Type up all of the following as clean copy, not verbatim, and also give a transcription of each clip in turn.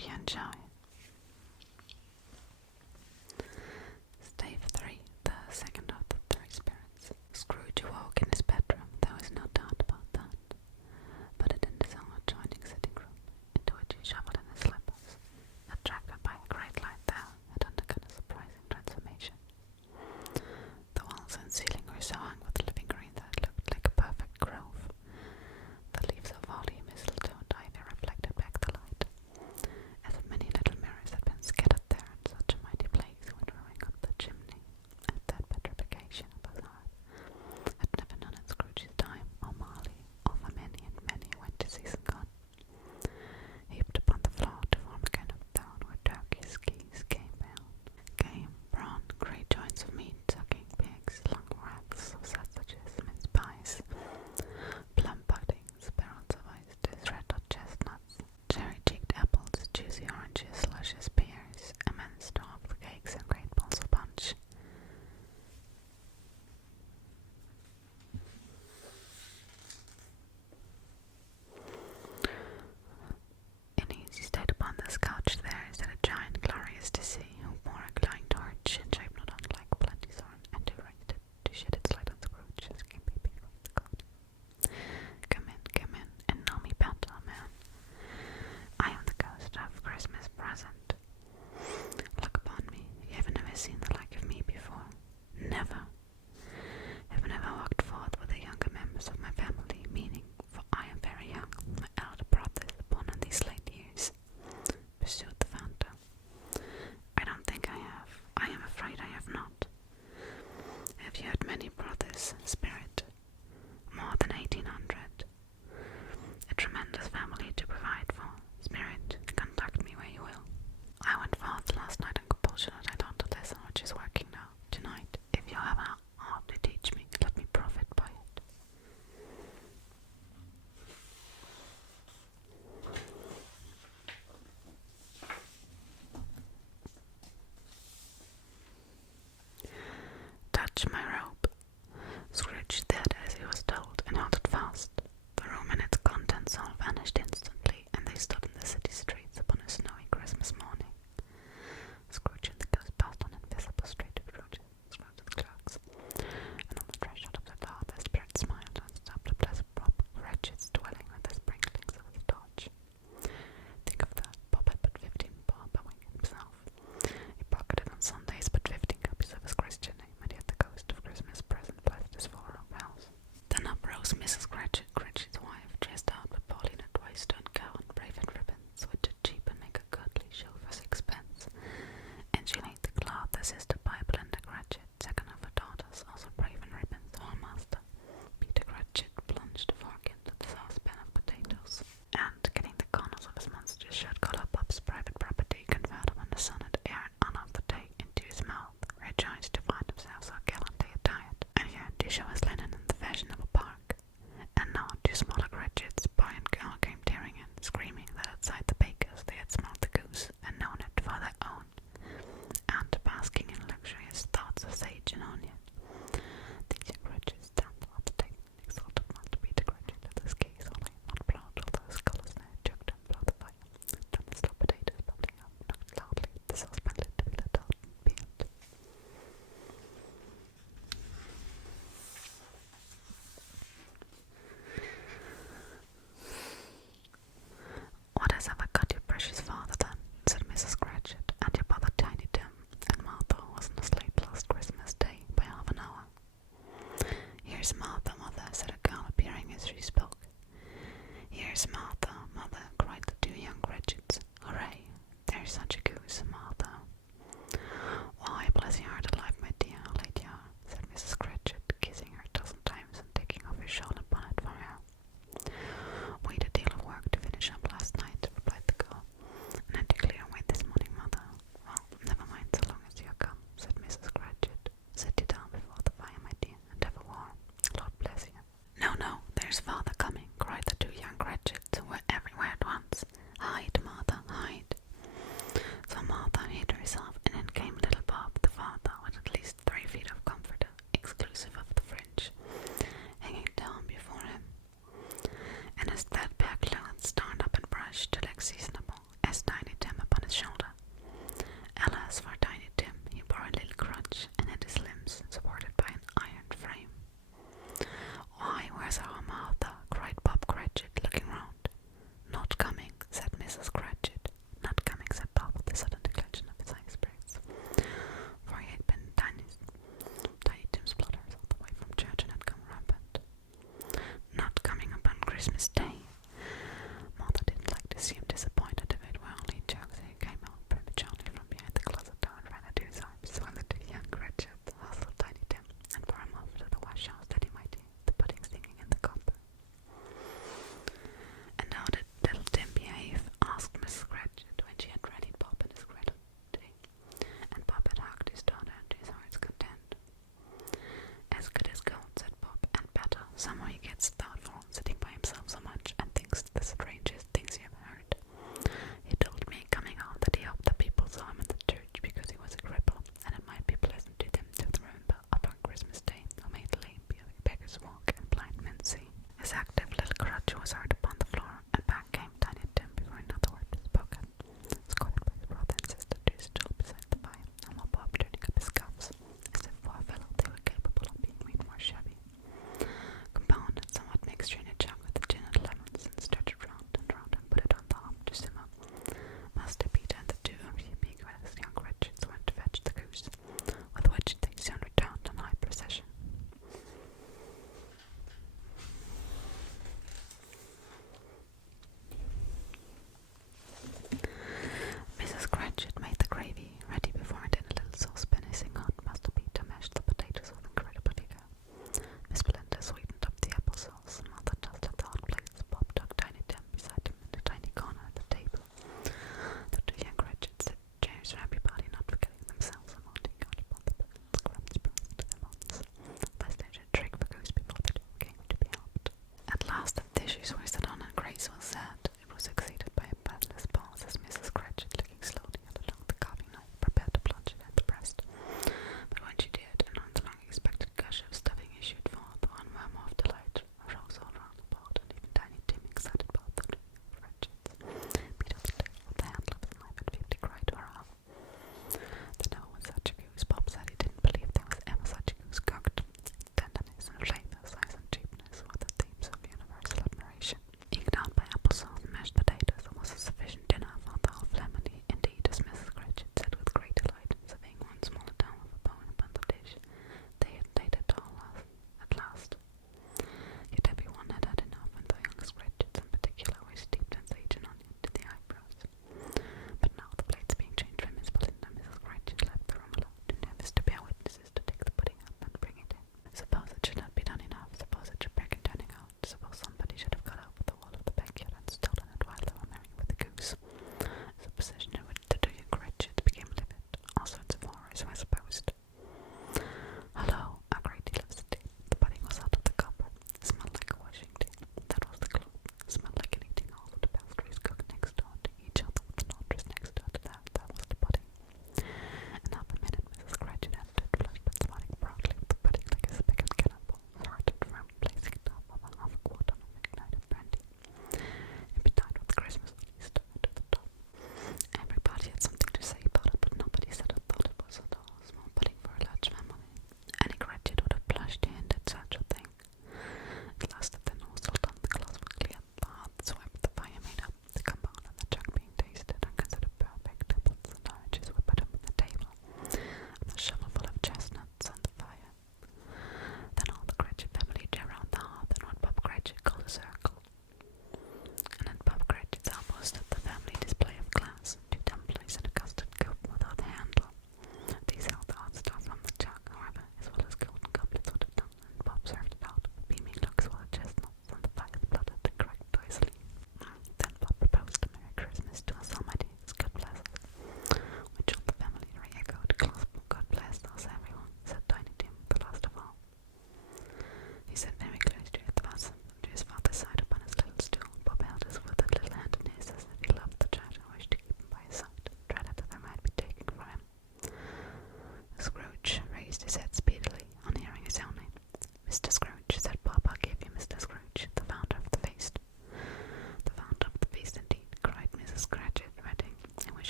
hope you enjoy. Stave 3, the second of the three spirits. Scrooge awoke in his bedroom, there was no doubt about that. But it in his own adjoining sitting room, into which he shuffled in his slippers, attracted by a great light there, had undergone a surprising transformation. The walls and ceiling were so hung with living green that it looked like a perfect grove. The leaves of holly, mistletoe, and ivy reflected back the light, as if many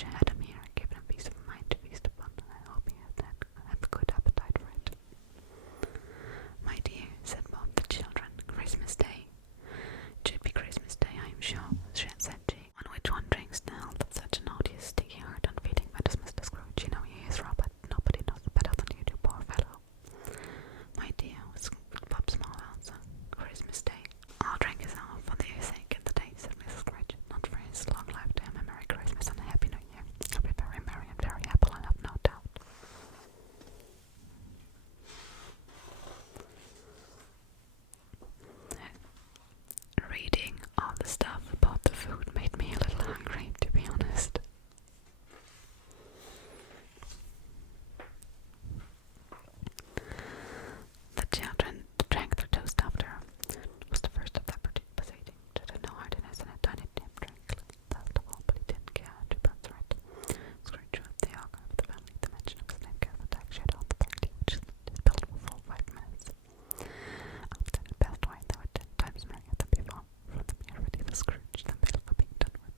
Scrooge had him here, given a piece of mind to feast upon, and I hope he had good appetite for it. My dear, said both the children, Christmas Day. It should be Christmas Day, I am sure, said she, on which one drinks the health of such an odious, sticky heart, unfeeling but as Mr. Scrooge. You know he is, Robert. Nobody knows it better than you do, poor fellow. My dear, was Bob's small answer, Christmas Day. I'll drink his health for their sake in the day, said Mrs. Scrooge, not for his long life to him. A Merry Christmas and a Happy New Year. He'll be very merry and very happy, I have no doubt. Reading all the stuff about the food made me a little hungry, to be honest. The children drank their toast after her. It was the first of that proceeding, which had no heartiness in it. Tiny Tim drank last of all, but he didn't care to answer it. Scrooge was the organ of the family. The mention of his name gave the tax shed on the party, which spilled for full 5 minutes. After it passed away, they were 10 times merrier than before. From the mere ready for Scrooge, the bill for being done with.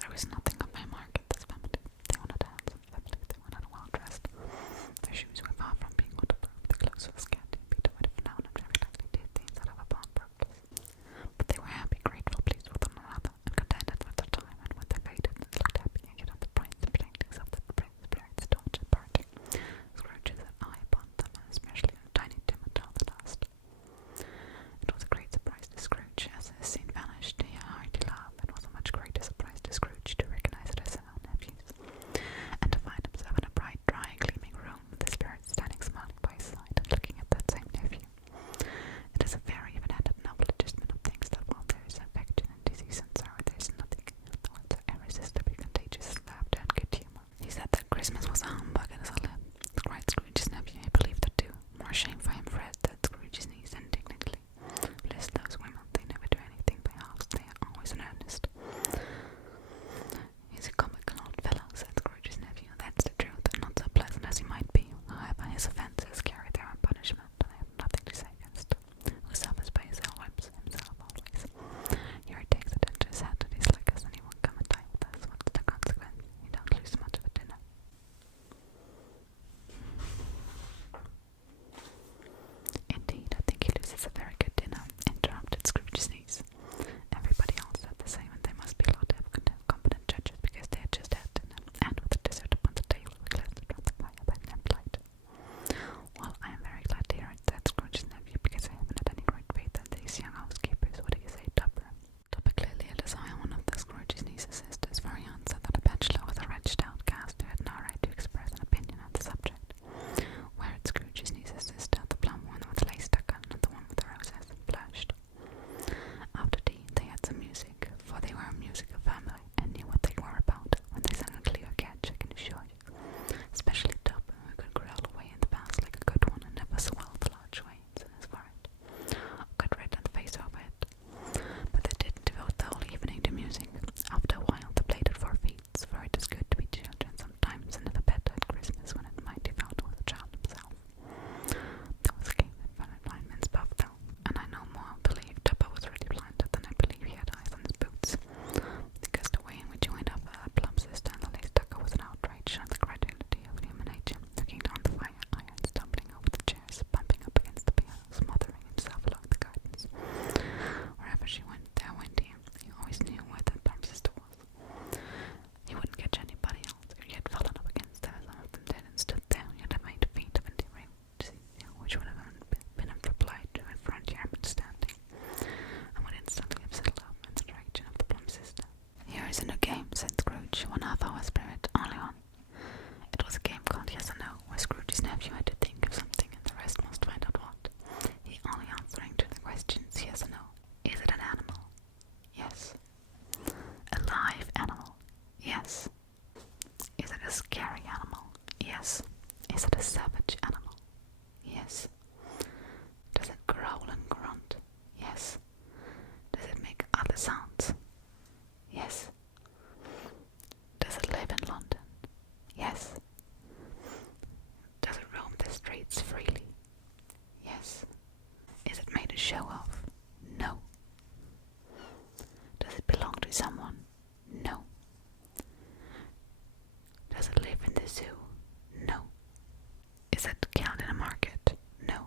There was nothing of my mark in this family. They were not a handsome family. They were not well dressed. Their shoes were far from being waterproof. The clothes were scanty. Peter would have known and very likely did things out of a bond purpose. But they were happy, grateful, pleased with one another, and contented with their time, and when they faded, and looked happy and yet on the bright plaintings of the spirits staunch at parting. Scrooge set eye upon them, and especially on Tiny Tim until the last. It was a great surprise to Scrooge, as his scene vanished, to hear a hearty laugh. It was a much greater surprise to Scrooge to recognize it as his own nephew's, and to find himself in a bright, dry, gleaming room, with the spirit standing smiling by his side, and looking at that same nephew. It is a very even-handed noble adjustment of things that while there is affection and disease and sorrow, there is nothing that will irresistibly contagious as laughter and good humour. He said that Christmas was a humbug and as a limb. Cried Scrooge's nephew. He believed it too. More shame for him for it, said Scrooge's niece indignantly. Bless those women, they never do anything by halves, they are always in earnest. He's a comical old fellow, said Scrooge's nephew. That's the truth, and not so pleasant as he might be. However, his offences carry their own punishment, and I have nothing to say against him, who suffers by his ill whims himself always. Here he takes it into his head to dislike us, and he won't come and dine with us. What's the consequence? He don't lose much of a dinner. Indeed, I think he loses a very good dinner, interrupted Scrooge's niece. Everybody else said the same, and they must be allowed to have competent judges, because they had just had dinner, and with the dessert upon the table, we glanced around the fire by lamplight. Well, I am very glad to hear it, said Scrooge's nephew, because I haven't had any great faith in these young housekeepers. What do you say, Tupper? Tupper clearly had as I, one of the Scrooge's niece's sisters, for he answered that a bachelor was a wretched outcast who had no right to express an opinion on the subject. Whereat Scrooge's niece's sister, the plum one with the lace tucker, and the one with the roses, blushed. After tea, they had some music, for they were a musical family, and knew what they were about when they sang a clear catch, I can assure you. Especially Tupper, who could growl away in the bass like a good one, and never swelled the large veins in his forehead, or got red in the face over it. But they didn't devote the whole evening to music. After a while, they played it for feats, for it is good to be children sometimes, and never better at Christmas when it might be found with a child himself. There was a game that fell at blind man's buff, though, and I no more believe Tupper was really blinded than I believe he had eyes on his boots, because the way in which he went up her plum sister and the lace tucker was an outrage on the credulity of human nature, looking down the fire iron, stumbling over the chairs, bumping up against the piano, smothering himself along the gardens. Wherever she went, there went he. He always knew where the plum sister was. He wouldn't catch anybody else. If he had fallen up against her, some of them did, and stood there, he'd have made a feint of endeavouring to see, which would have been in reply to a Frenchman standing, and would instantly have settled up in the direction of the plum sister. Here is a new game, said Scrooge, one half hour spirit, only one. It was a game called Yes or No, where Scrooge's nephew had to think of something, and the rest must find out what. He only answering to the questions yes or no. Is it an animal? Yes. A live animal? Yes. Is it a scary animal? Yes. Is it a savage animal? Yes. Does it growl and grunt? Yes. Does it make other sounds? Yes. Does it live in London? Yes. Does it roam the streets freely? Yes. Is it made a show of? No. Does it belong to someone? No. Is it cow in a market? No.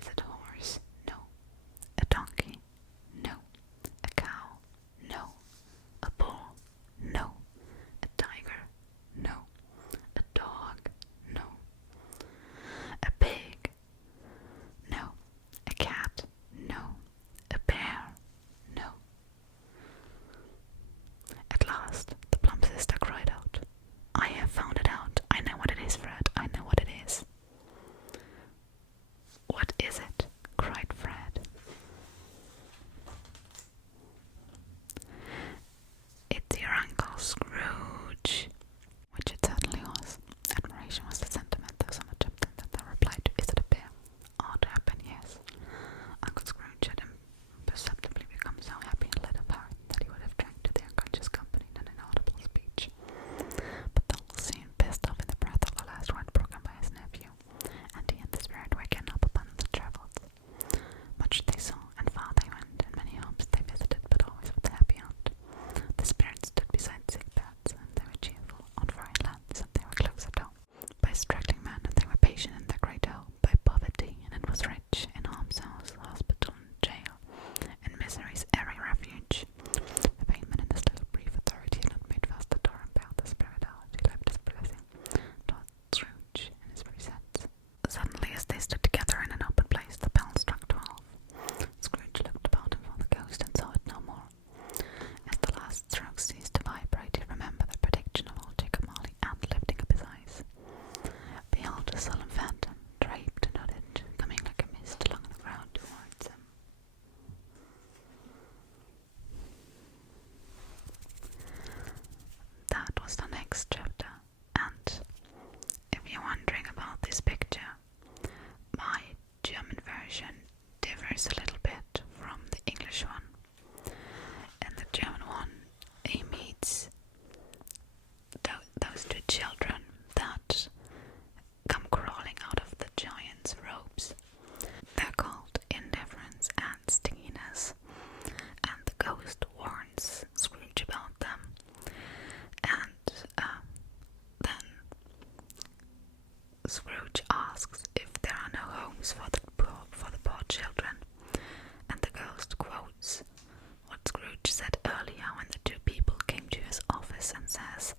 Is it a horse? No. A donkey? No. A cow? No. A bull? No. A tiger? No. A dog? No. A pig? No. A cat? No. A bear? No. At last, the plump sister cried out, I have found it out. I know what it is, Fred. I know what it is. What is it? Cried Fred. It's your Uncle Scrooge. Which it certainly was. Admiration was the sentiment, though so much empty that they replied to, is it a bear? Odd to happen, yes. Uncle Scrooge had imperceptibly become so happy and lit of heart that he would have drank to the unconscious company than an audible speech. But the whole scene pissed off in the breath of the last word broken by his nephew, and he and the spirit were again up upon the travels. Much they saw, and far they went, and many homes they visited, but always with a happy end. The spirits stood beside sick beds, and they were cheerful on foreign lands, and they were close at home. By struggling men, and they were patient in their great hope. By poverty, and it was rich, in almshouse, hospital, and jail, in misery's airy refuge. The payment in this little brief authority had not made fast the door and bailed the spirit out. He left his blessing toward Scrooge in his very sense. Suddenly, as they stood together in an open place, the bell struck 12. Scrooge looked about him for the ghost and saw it no more. As the last strokes ceased to vibrate, he remembered the prediction of old Jacob Marley, and lifting up his eyes, beheld a solemn phantom, draped and hooded, coming like a mist along the ground towards him. That was the next chapter, and if you're wondering about this picture, my German version differs a little bit from the English one. In the German one, he meets those two children that come crawling out of the giant's robes. They're called Indifference and Stinginess, and the ghost warns Scrooge about them. And then Scrooge asks if there are no homes for the poor children, and the ghost quotes what Scrooge said earlier when the two people came to his office and says,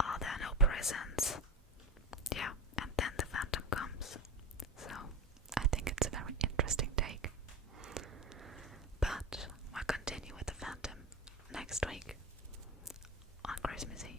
are there no prisons? Yeah, and then the phantom comes. So, I think it's a very interesting take. But we'll continue with the phantom next week on Christmas Eve.